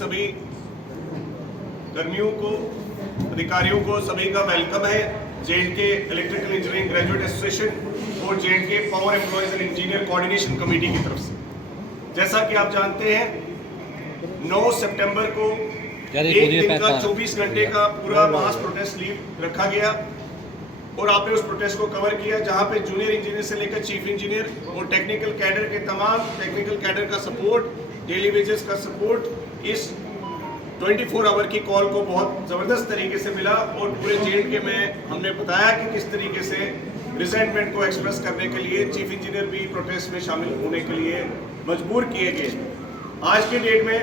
सभी कर्मियों को, अधिकारियों को सभी का वेलकम है J and K electrical engineering graduate association और J and K power employees and engineer coordination committee की तरफ से। जैसा कि आप जानते हैं 9 सितंबर को एक दिन का 24 घंटे का पूरा मास प्रोटेस्ट लीव रखा गया और आपने उस प्रोटेस्ट को कवर किया, जहां पे जूनियर इंजीनियर से लेकर चीफ इंजीनियर और टेक्निकल कैडर के तमाम टेक्निकल कैडर का सपोर्ट, डेली वेजेस का सपोर्ट इस 24 आवर की कॉल को बहुत ज़बरदस्त तरीके से मिला। और पूरे जे.एंड.के में हमने बताया कि किस तरीके से रिजेंटमेंट को एक्सप्रेस करने के लिए चीफ इंजीनियर भी प्रोटेस्ट में शामिल होने के लिए मजबूर किए गए। आज की डेट में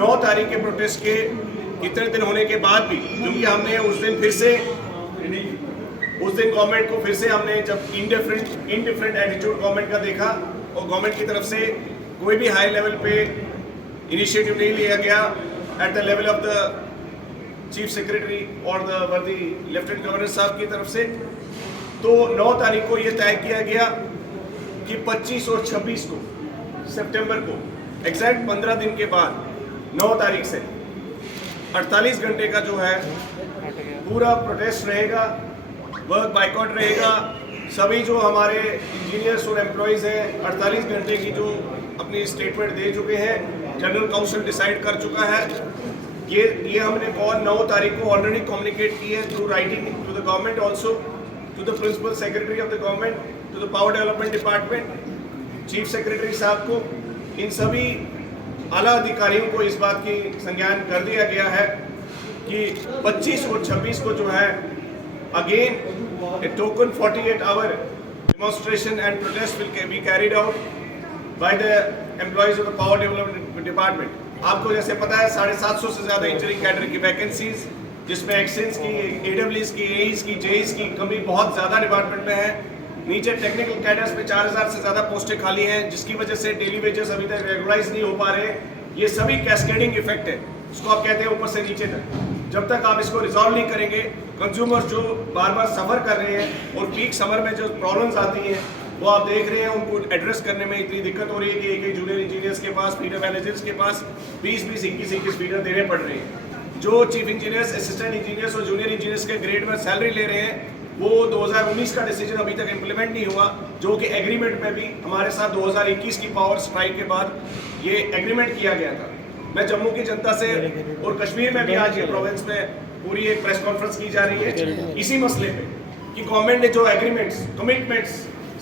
9 तारीख के प्रोटेस्ट के इतने दिन होने के बाद भी, क्योंकि हमने उस दिन गवर्नमेंट को फिर से हमने जब इनडिफरेंट एटीट्यूड गवर्नमेंट का देखा और गवर्नमेंट की तरफ से कोई भी हाई लेवल पे इनिशिएटिव नहीं लिया गया at the level of the chief secretary और द वर्दी लेफ्टिनेंट गवर्नर साहब की तरफ से, तो 9 तारीख को ये तय किया गया कि 25 और 26 को सितंबर को एग्जैक्ट 15 दिन के बाद 9 तारीख से 48 घंटे का जो है पूरा प्रोटेस्ट रहेगा, वर्क बाइकआउट रहेगा। सभी जो हमारे इंजीनियर्स और एम्प्लॉयज़ हैं 48 घंटे की जो अपनी स्टेटमेंट दे चुके हैं, जनरल काउंसिल डिसाइड कर चुका है। ये हमने कॉल 9 तारीख को ऑलरेडी कम्युनिकेट की है through writing to the government, also to the principal secretary of the government, to the power development department, chief secretary साहब को, इन सभी आला अधिकारियों को इस बात की संज्ञान कर दिया गया है कि 25 और 26 को जो है again a token 48-hour demonstration and protest will be carried out by the employees of the power development department. आपको जैसे पता है 750 से ज़्यादा इंजीनियरिंग कैडर की वैकेंसीज, जिसमें एक्सेंस की, एडब्ल्यूएस की, एईस की, जेईस की कमी बहुत ज़्यादा डिपार्टमेंट में है। नीचे टेक्निकल कैडर्स में 4000 से ज़्यादा पोस्टें खाली हैं, जिसकी वजह से डेली वेजेस अभी तक रेगुलराइज नहीं हो पा रहे। ये सभी कैस्केडिंग इफेक्ट है, उसको आप कहते हैं ऊपर से नीचे तक। जब तक आप इसको रिजॉल्व नहीं करेंगे, कंज्यूमर्स जो बार बार सफ़र कर रहे हैं और पीक समर में जो प्रॉब्लम्स आती हैं वो आप देख रहे हैं, उनको एड्रेस करने में इतनी दिक्कत हो रही है कि एक जूनियर इंजीनियर्स के पास, फीडर मैनेजर्स के पास 20-20, 21-21 फीडर देने पड़ रहे हैं। जो चीफ इंजीनियर्स, असिस्टेंट इंजीनियर्स और जूनियर इंजीनियर्स के ग्रेड में सैलरी ले रहे हैं, वो 2019 का डिसीजन अभी तक इम्प्लीमेंट नहीं हुआ, जो कि एग्रीमेंट में भी हमारे साथ 2021 की पावर स्ट्राइक के बाद ये एग्रीमेंट किया गया था। मैं जम्मू की जनता से और कश्मीर में भी आज ये प्रोविंस में पूरी एक प्रेस कॉन्फ्रेंस की जा रही है इसी मसले पे कि गवर्नमेंट ने जो agreements, commitments,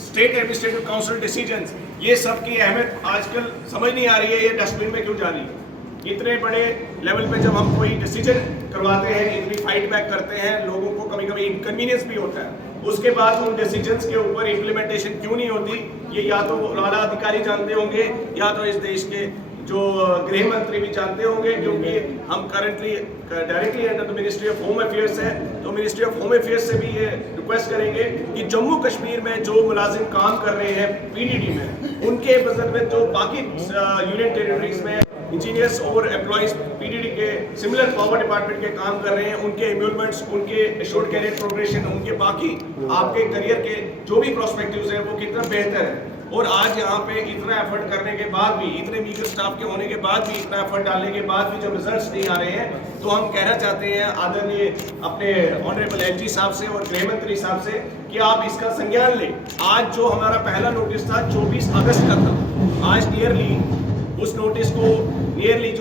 state administrative council decisions, ये सब की अहमियत आजकल समझ नहीं आ रही है, ये डस्टबिन में क्यों जा रही है। इतने बड़े लेवल पे जब हम कोई डिसीजन करवाते हैं, इतनी फाइट बैक करते हैं, लोगों को कभी कभी इनकन्वीनियंस भी होता है, उसके बाद उन डिसीजंस के ऊपर इम्प्लीमेंटेशन क्यों नहीं होती, ये या तो आला अधिकारी जानते होंगे या तो इस देश के जो गृह मंत्री भी जानते होंगे, क्योंकि हम currently directly under the ministry of home affairs है, तो मिनिस्ट्री ऑफ होम अफेयर्स से भी ये रिक्वेस्ट करेंगे कि जम्मू कश्मीर में जो मुलाजिम काम कर रहे हैं पीडीडी में, उनके बदल में जो बाकी यूनियन टेरिटरीज में इंजीनियर्स और एम्प्लॉयज पीडीडी के सिमिलर पावर डिपार्टमेंट के काम कर रहे हैं, उनके एम्यूलमेंट्स, उनके एश्योर्ड कैरियर प्रोग्रेशन, उनके बाकी आपके करियर के जो भी प्रोस्पेक्टिव्स हैं वो कितना बेहतर है। और आज यहाँ पे इतना एफर्ट करने के बाद भी, इतने वीकर स्टाफ के होने के बाद भी, इतना एफर्ट डालने के बाद भी जब रिजल्ट्स नहीं आ रहे हैं, तो हम कहना चाहते हैं आदरणीय अपने ऑनरेबल एलजी साहब से और गृह मंत्री साहब से कि आप इसका संज्ञान लें। आज जो हमारा पहला नोटिस था 24 अगस्त का था, आज नियरली उस नोटिस को नियरली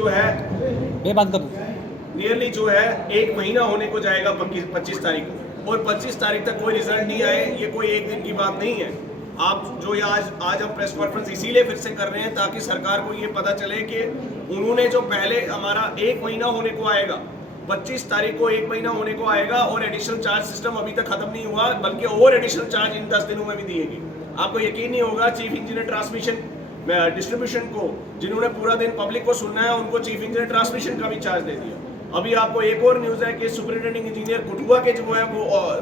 जो है 1 महीना होने को जाएगा 25 तारीख को, और 25 तारीख तक कोई रिजल्ट नहीं आए। ये कोई एक दिन की बात नहीं है। आप जो आज हम प्रेस कॉन्फ्रेंस इसीलिए फिर से कर रहे हैं ताकि सरकार को ये पता चले कि उन्होंने जो पहले हमारा 1 महीना होने को आएगा, 25 तारीख को 1 महीना होने को आएगा, और एडिशनल चार्ज सिस्टम अभी तक खत्म नहीं हुआ, बल्कि और एडिशनल चार्ज इन 10 दिनों में भी दिएगी। आपको यकीन नहीं होगा, चीफ इंजीनियर ट्रांसमिशन डिस्ट्रीब्यूशन को, जिन्होंने पूरा दिन पब्लिक को सुनना है, उनको चीफ इंजीनियर ट्रांसमिशन का भी चार्ज दे दिया। अभी आपको एक और न्यूज़ है कि सुपरिटेंडिंग इंजीनियर कठुआ के जो है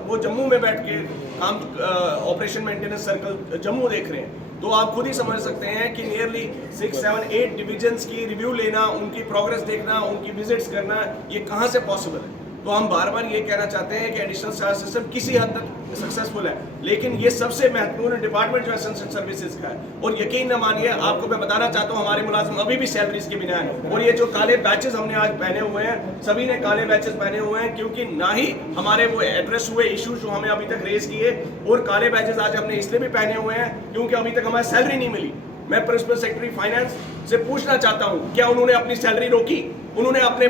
वो जम्मू में बैठ के काम ऑपरेशन मेंटेनेंस सर्कल जम्मू देख रहे हैं। तो आप खुद ही समझ सकते हैं कि नियरली 6, 7, 8 डिविजन्स की रिव्यू लेना, उनकी प्रोग्रेस देखना, उनकी विजिट्स करना, ये कहाँ से पॉसिबल है। तो हम बार बार ये कहना चाहते हैं कि एडिशनल चार्ज सिस्टम किसी हद तक सक्सेसफुल है, लेकिन ये सबसे महत्वपूर्ण डिपार्टमेंट जो एसेंशियल सर्विसेज का है। और यकीन न मानिए, आपको मैं बताना चाहता हूँ, हमारे मुलाजिम अभी भी सैलरीज के बिना है। और ये जो काले बैचेस हमने आज पहने हुए हैं, सभी ने काले बैचेस पहने हुए हैं, क्योंकि ना ही हमारे वो एड्रेस हुए इशूज जो हमें अभी तक रेज किए, और काले बैचेस आज हमने इसलिए भी पहने हुए हैं क्योंकि अभी तक हमारी सैलरी नहीं मिली। मैं प्रिंसिपल सेक्रेटरी फाइनेंस से पूछना चाहता हूं, क्या उन्होंने अपनी सैलरी रोकी? उन्होंने अपने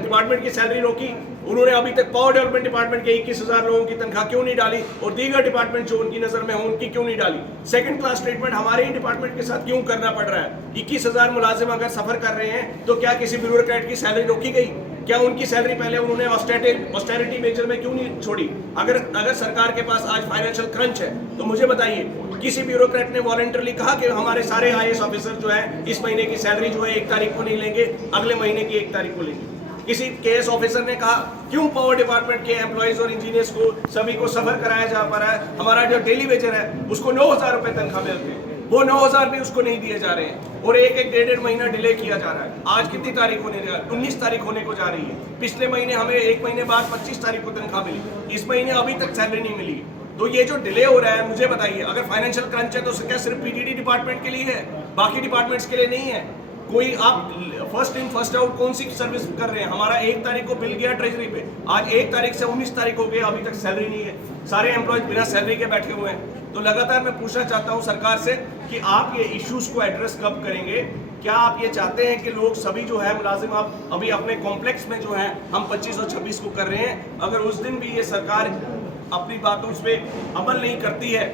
डिपार्टमेंट की सैलरी रोकी? उन्होंने अभी तक पावर डेवलपमेंट डिपार्टमेंट के 21,000 लोगों की तनख्वाह क्यों नहीं डाली? और दीगर डिपार्टमेंट जो उनकी नजर में हो, उनकी क्यों नहीं डाली? सेकंड क्लास ट्रीटमेंट हमारे ही डिपार्टमेंट के साथ क्यों करना पड़ रहा है? 21,000 मुलाजिम अगर सफर कर रहे हैं तो क्या किसी ब्यूरोक्रेट की सैलरी रोकी गई? क्या उनकी सैलरी पहले उन्होंने ऑस्टेरिटी मेजर में क्यों नहीं छोड़ी? अगर सरकार के पास आज फाइनेंशियल क्रंच है तो मुझे बताइए, किसी ब्यूरोक्रेट ने वॉलंटरली कहा कि हमारे सारे आईएएस ऑफिसर जो है इस महीने की सैलरी जो है 1 तारीख को नहीं लेंगे, अगले महीने की 1 तारीख को लेंगे? किसी केएस ऑफिसर ने कहा क्यों पावर डिपार्टमेंट के एम्प्लॉइज और इंजीनियर्स को सभी को सफर कराया जा पा रहा है? हमारा जो डेली वेजर है उसको 9,000 रुपए तनख्वाह मिलती है, वो 9,000 भी उसको नहीं दिए जा रहे हैं, और एक डेढ़ महीना डिले किया जा रहा है। आज कितनी तारीख होने जा रही है? 19 तारीख होने को जा रही है। पिछले महीने हमें 1 महीने बाद 25 तारीख को तनख्वाह मिली, इस महीने अभी तक सैलरी नहीं मिली। तो ये जो डिले हो रहा है, मुझे बताइए, अगर फाइनेंशियल क्रंच है तो क्या सिर्फ पीडीडी डिपार्टमेंट के लिए है, बाकी डिपार्टमेंट्स के लिए नहीं है? कोई आप फर्स्ट इन फर्स्ट आउट कौन सी सर्विस कर रहे हैं? हमारा 1 तारीख को बिल गया ट्रेजरी पे, आज 1 तारीख से 19 तारीख हो गई, अभी तक सैलरी नहीं है। सारे एम्प्लॉयज बिना सैलरी के बैठे हुए हैं। तो लगातार मैं पूछना चाहता हूं सरकार से कि आप ये इश्यूज को एड्रेस कब करेंगे? क्या आप ये चाहते हैं कि लोग सभी जो है मुलाजिम आप अभी अपने कॉम्प्लेक्स में जो है हम 25 और 26 को कर रहे हैं, अगर उस दिन भी ये सरकार अपनी बातों पे अमल नहीं करती है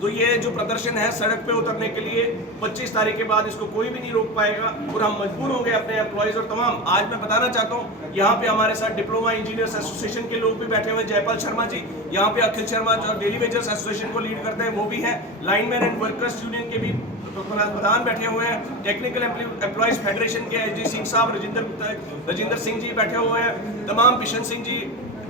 तो ये जो प्रदर्शन है सड़क पे उतरने के लिए 25 तारीख के बाद इसको कोई भी नहीं रोक पाएगा, और हम मजबूर होंगे अपने एम्प्लॉयज और तमाम। आज मैं बताना चाहता हूँ, यहाँ पे हमारे साथ डिप्लोमा इंजीनियर्स एसोसिएशन के लोग भी बैठे हुए हैं, जयपाल शर्मा जी, यहाँ पे अखिल शर्मा जो डेली वेजर्स एसोसिएशन को लीड करते हैं वो भी हैं, लाइनमैन एंड वर्कर्स यूनियन के भी प्रधान बैठे हुए हैं, टेक्निकल एम्प्लॉयज फेडरेशन के जी सिंह साहब, रजिंदर सिंह जी बैठे हुए हैं, तमाम Bishan Singh ji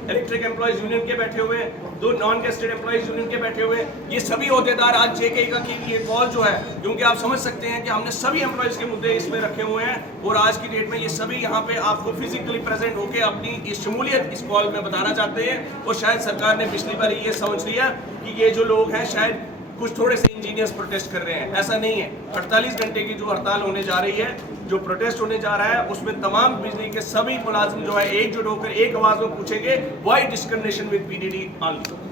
electric employees union के बैठे हुए हैं, 2 नॉन गेस्टेड एम्प्लॉयज यूनियन के बैठे हुए हैं। ये सभी अहदेदार आज जेके का की ये कॉल जो है, क्योंकि आप समझ सकते हैं कि हमने सभी एम्प्लॉयज के मुद्दे इसमें रखे हुए हैं, और आज की डेट में ये सभी यहाँ पे आपको फिजिकली प्रेजेंट होकर अपनी इस शमूलियत इस कॉल में बताना चाहते हैं। और शायद सरकार ने पिछली बार ये समझ लिया कि ये जो लोग हैं शायद कुछ थोड़े से इंजीनियर्स प्रोटेस्ट कर रहे हैं, ऐसा नहीं है। 48 घंटे की जो हड़ताल होने जा रही है, जो प्रोटेस्ट होने जा रहा है, उसमें तमाम बिजली के सभी मुलाजिम जो है एकजुट होकर एक आवाज में पूछेंगे, why discrimination with PDD only.